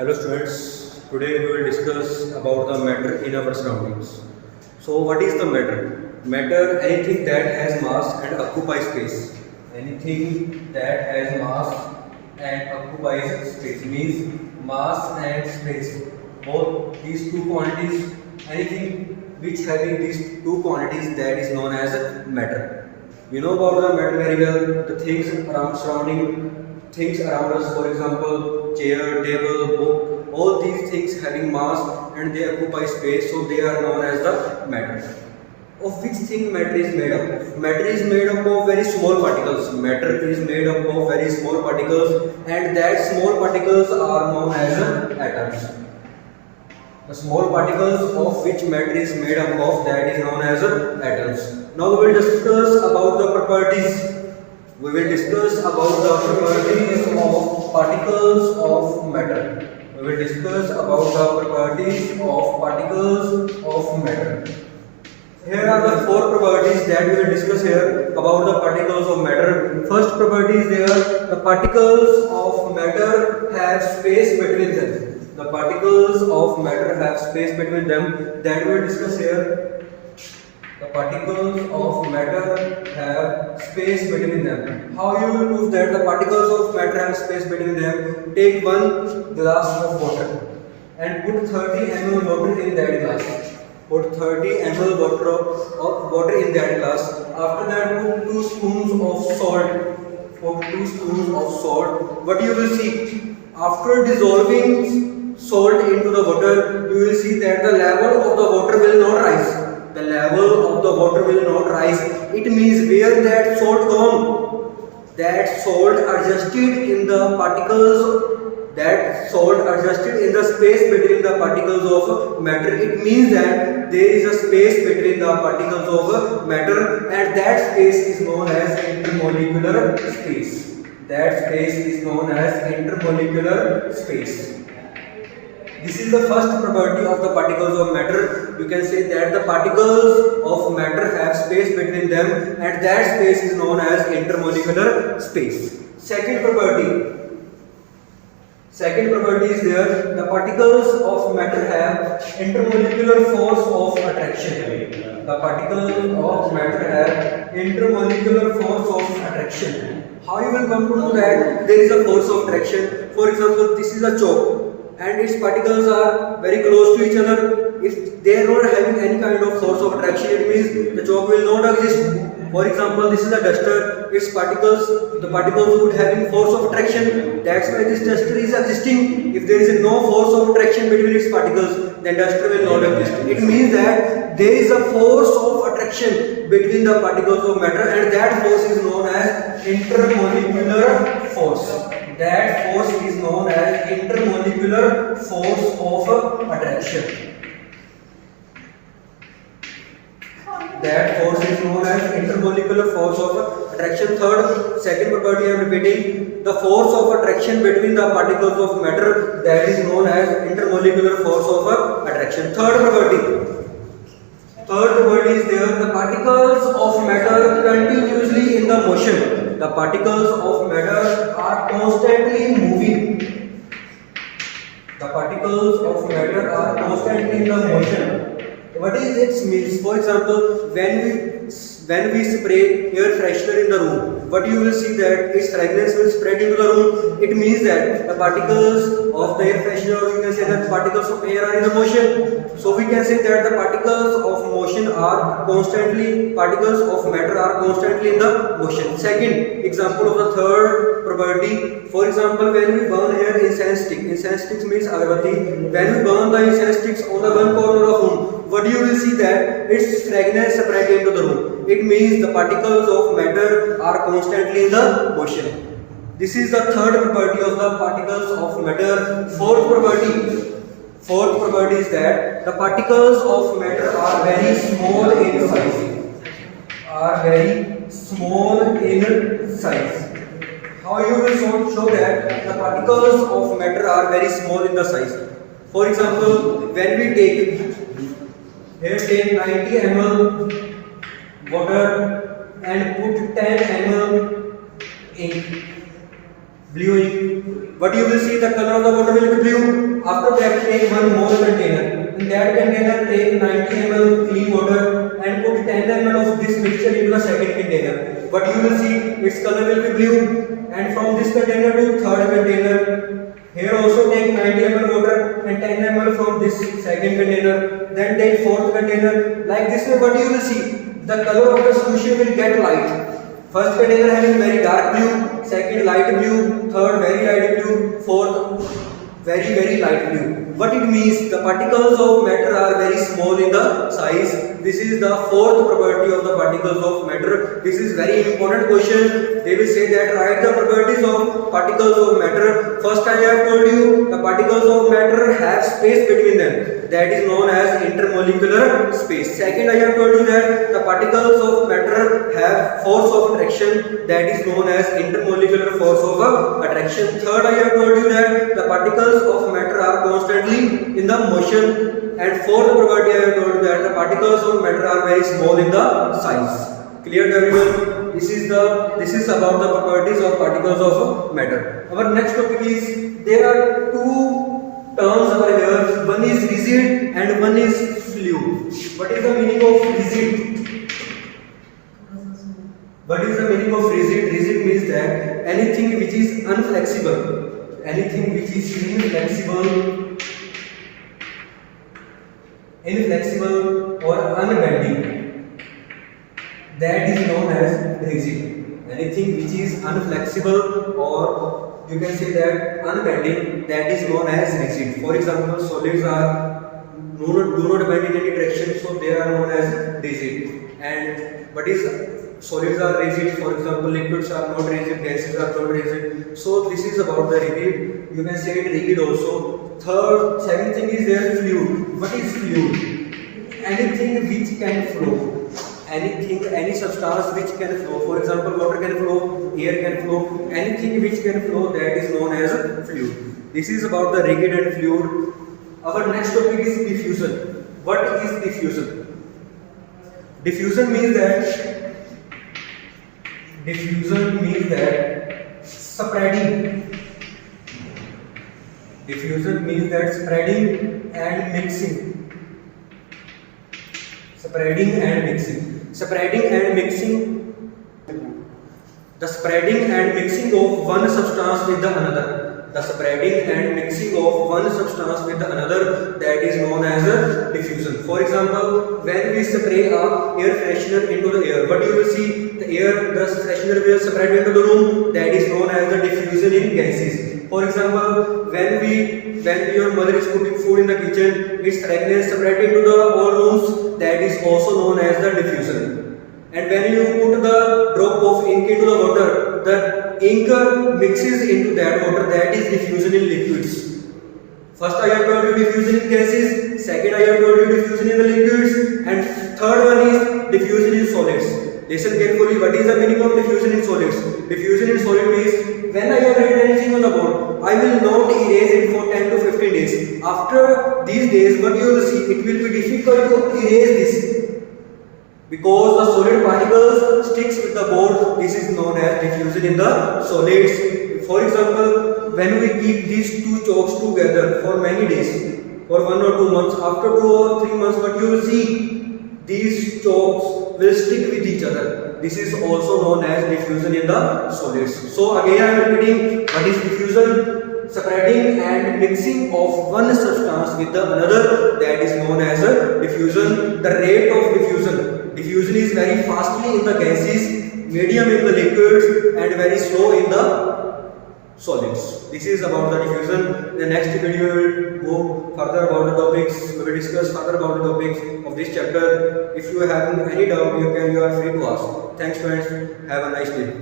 Hello students, today we will discuss about the matter in our surroundings. So what is the matter? Matter, anything that has mass and occupies space. Anything that has mass and occupies space means mass and space. Both these two quantities, anything which having these two quantities, that is known as matter. You know about the matter very well, the things around surrounding things around us, for example, chair, table, book, all these things having mass and they occupy space, so they are known as the matter. Of which thing matter is made up of? Matter is made up of very small particles. Matter is made up of very small particles, and that small particles are known as atoms. The small particles of which matter is made up of, that is known as atoms. Now we will discuss about the properties. We will discuss about the properties of particles of matter. We will discuss about the properties of particles of matter. Here are the four properties that we will discuss here about the particles of matter. First property is there, the particles of matter have space between them. The particles of matter have space between them, that we will discuss here. The particles of matter have space between them. How you will prove that the particles of matter have space between them? Take one glass of water and put 30 ml water in that glass. Put 30 ml water in that glass. After that, put 2 spoons of salt. Put 2 spoons of salt. What you will see? After dissolving salt into the water, you will see that the level of the water will not rise. The level of the water will not rise. It means where that salt gone? That salt adjusted in the particles, that salt adjusted in the space between the particles of matter. It means that there is a space between the particles of matter, and that space is known as intermolecular space. That space is known as intermolecular space. This is the first property of the particles of matter. You can say that the particles of matter have space between them, and that space is known as intermolecular space. Second property is there, the particles of matter have intermolecular force of attraction. The particles of matter have intermolecular force of attraction. How you will come to know that there is a force of attraction? For example, this is a chalk, and its particles are very close to each other. If they are not having any kind of force of attraction, it means the chalk will not exist. For example, this is a duster. Its particles, the particles would having force of attraction. That's why this duster is existing. If there is no force of attraction between its particles, then duster will not exist. It means that there is a force of attraction between the particles of matter, and that force is known as intermolecular force. That force is known as intermolecular force of attraction. That force is known as intermolecular force of attraction. Second property I am repeating, the force of attraction between the particles of matter, that is known as intermolecular force of attraction. Third property is there, the particles of matter continuously in the motion. The particles of matter are constantly moving. The particles of matter are constantly in the motion. What is its means? For example, when we spray air freshener in the room, what you will see that its fragrance will spread into the room. It means that the particles of the air freshener, or you can say that particles of air are in the motion. So we can say that the particles of motion are constantly, particles of matter are constantly in the motion. Second example of the third property, for example, when we burn here incense stick means agarbatti. When we burn the incense sticks on the one corner of room, what you will see that its fragrance spread into the room. It means the particles of matter are constantly in the motion. This is the third property of the particles of matter. Fourth property is that the particles of matter are very small in size. How you will show that the particles of matter are very small in the size? For example, when we take 90 ml water and put 10 ml ink. blue ink. What you will see, the color of the water will be blue. After that, take one more container. In that container, take 90 ml clean water and put 10 ml of this mixture into the second container. What you will see, its color will be blue. And from this container to third container, here also take 90 ml water and 10 ml from this second container. Then take fourth container. Like this way, what you will see, the color of the solution will get light. First container having very dark blue, second light blue, third very light blue, fourth very light blue. What it means, the particles of matter are very small in the size. This is the fourth property of the particles of matter. This is very important question. They will say that write the properties of particles of matter. First I have told you the particles of matter have space between them. That is known as intermolecular space. Second I have told you that the particles of matter have force of attraction. That is known as intermolecular force of attraction. Third I have told you that the particles of matter are constantly in the motion. And fourth property I have told you that the particles of matter are very small in the size. Clear to everyone? This is about the properties of particles of matter. Our next topic is, there are two terms over here. One is rigid and one is fluid. What is the meaning of rigid? What is the meaning of rigid? Rigid means that anything which is unflexible, anything which is inflexible or unbending, that is known as rigid. Anything which is unflexible or you can say that unbending, that is known as rigid. For example, solids are do not bend in any direction, so they are known as rigid. And what is solids are rigid? For example, liquids are not rigid, gases are not rigid. So this is about the rigid. You can say it rigid also. Second thing is there fluid. What is fluid? Anything which can flow. Any substance which can flow. For example, water can flow, air can flow. Anything which can flow, that is known as fluid. This is about the rigid and fluid. Our next topic is diffusion. What is diffusion? Diffusion means that spreading. Diffusion means that spreading and mixing. Spreading and mixing. Spreading and mixing. The spreading and mixing of one substance with the another. The spreading and mixing of one substance with the another, that is known as a diffusion. For example, when we spray a air freshener into the air, what you will see, the freshener will spread into the room, that is known as the diffusion in gases. For example, when your mother is cooking food in the kitchen, its fragrance spread into the all rooms, that is also known as the diffusion. And when you put the drop of ink into the water, the ink mixes into that water, that is diffusion in liquids. First I have told you diffusion in gases, second I have told you diffusion in the liquids, and third one is diffusion in solids. Listen carefully, what is the meaning of diffusion in solids? Diffusion in solid means, when I have written anything on the board, I will not erase it for 10 to 15 days. After these days, what you will see, it will be difficult to erase this. Because the solid particles sticks with the board, this is known as diffusion in the solids. For example, when we keep these two chalks together for many days, for 1 or 2 months, after 2 or 3 months, what you will see, these chalks will stick with each other. This is also known as diffusion in the solids. So again I am repeating, what is diffusion? Spreading and mixing of one substance with the another, that is known as a diffusion. The rate of diffusion is very fastly in the gases, medium in the liquids, and very slow in the solids. This is about the diffusion. In the next video we will go further about the topics. We will discuss further about the topics of this chapter. If you have any doubt, you are free to ask. Thanks friends. Have a nice day.